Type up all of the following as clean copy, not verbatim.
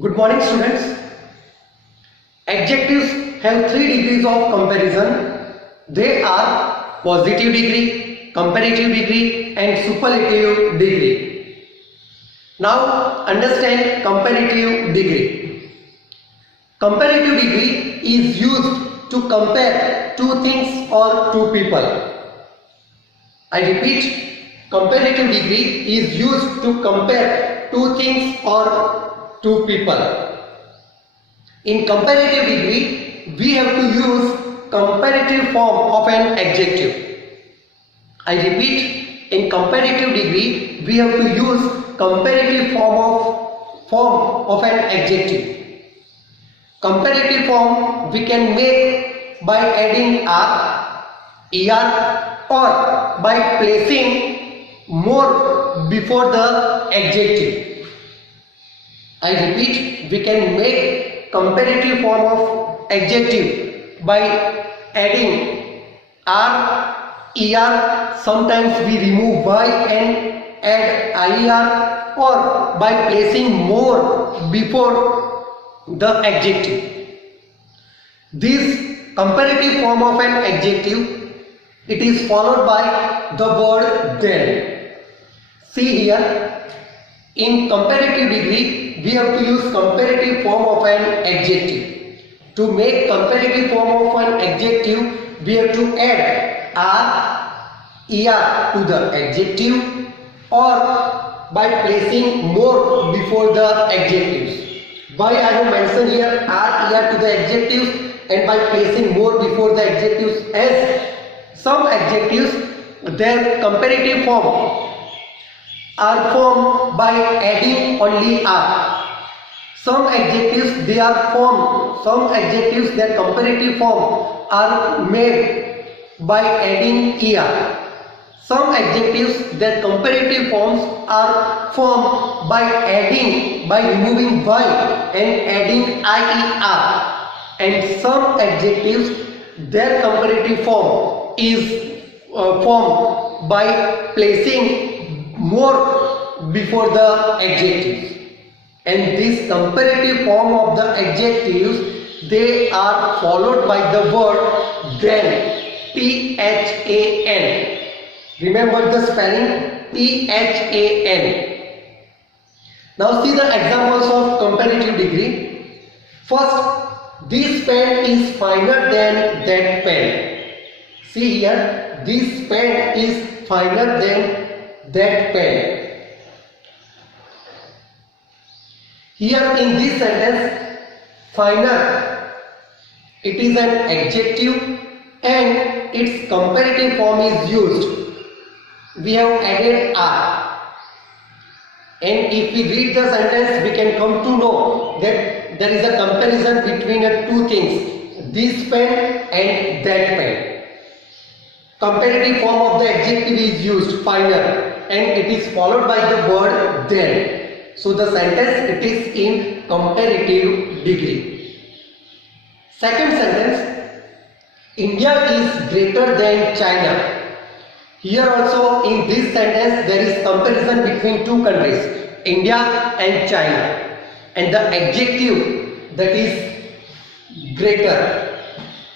Good morning, students. Adjectives have three degrees of comparison. They are positive degree, comparative degree, and superlative degree. Now, understand comparative degree. Comparative degree is used to compare two things or two people. I repeat, comparative degree is used to compare two things or two people. In comparative degree, we have to use comparative form of an adjective. I repeat, in comparative degree, we have to use comparative form of an adjective. Comparative form we can make by adding r, er, or by placing more before the adjective. I repeat, we can make comparative form of adjective by adding r, er, sometimes we remove y and add ier, or by placing more before the adjective. This comparative form of an adjective, it is followed by the word then. See here, in comparative degree, we have to use comparative form of an adjective. To make comparative form of an adjective, we have to add r, er to the adjective, or by placing more before the adjectives. Why I have mentioned here r, er to the adjectives and by placing more before the adjectives, as some adjectives, their comparative form are formed by adding only r. Some adjectives they are formed, some adjectives their comparative form are made by adding er. Some adjectives their comparative forms are formed by removing y and adding ier. And some adjectives their comparative form is formed by placing more before the adjectives. And this comparative form of the adjectives, they are followed by the word then, T-H-A-N. Remember the spelling, T-H-A-N. Now see the examples of comparative degree. First, this pen is finer than that pen. See here, this pen is finer than that pen. Here in this sentence, finer, it is an adjective and its comparative form is used. We have added r. And if we read the sentence, we can come to know that there is a comparison between two things, this pen and that pen. Comparative form of the adjective is used, finer, and it is followed by the word then. So the sentence it is in comparative degree. Second sentence, India is greater than China. Here also in this sentence there is comparison between two countries, India and China. And the adjective that is greater,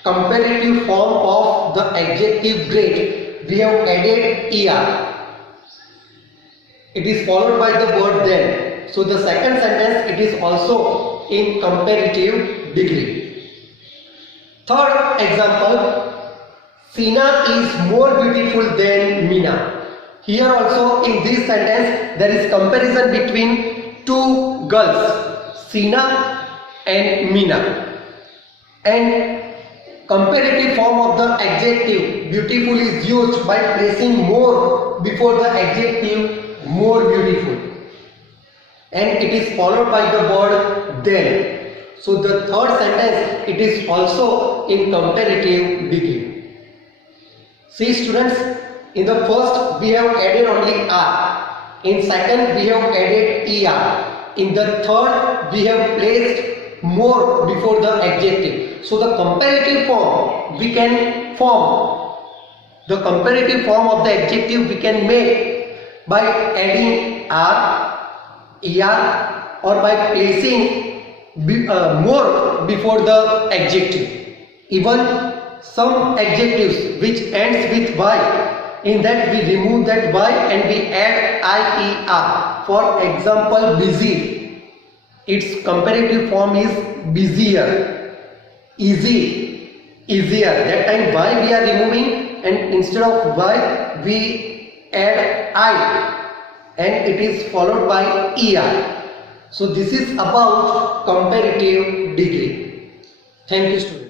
comparative form of the adjective great, we have added er. It is followed by the word then. So the second sentence it is also in comparative degree. Third example, Sina is more beautiful than Meena. Here also in this sentence there is comparison between two girls, Sina and Meena. And comparative form of the adjective beautiful is used by placing more before the adjective more beautiful. And it is followed by the word then. So the third sentence it is also in comparative degree. See students, in the first we have added only r, in second we have added er, in the third we have placed more before the adjective. So the comparative form we can form, the comparative form of the adjective we can make by adding r, er, or by placing more before the adjective. Even some adjectives which ends with y, in that we remove that y and we add ier. For example, busy, its comparative form is busier. Easy, easier. That time y we are removing, and instead of y we add I, and it is followed by er. So this is about comparative degree. Thank you, students.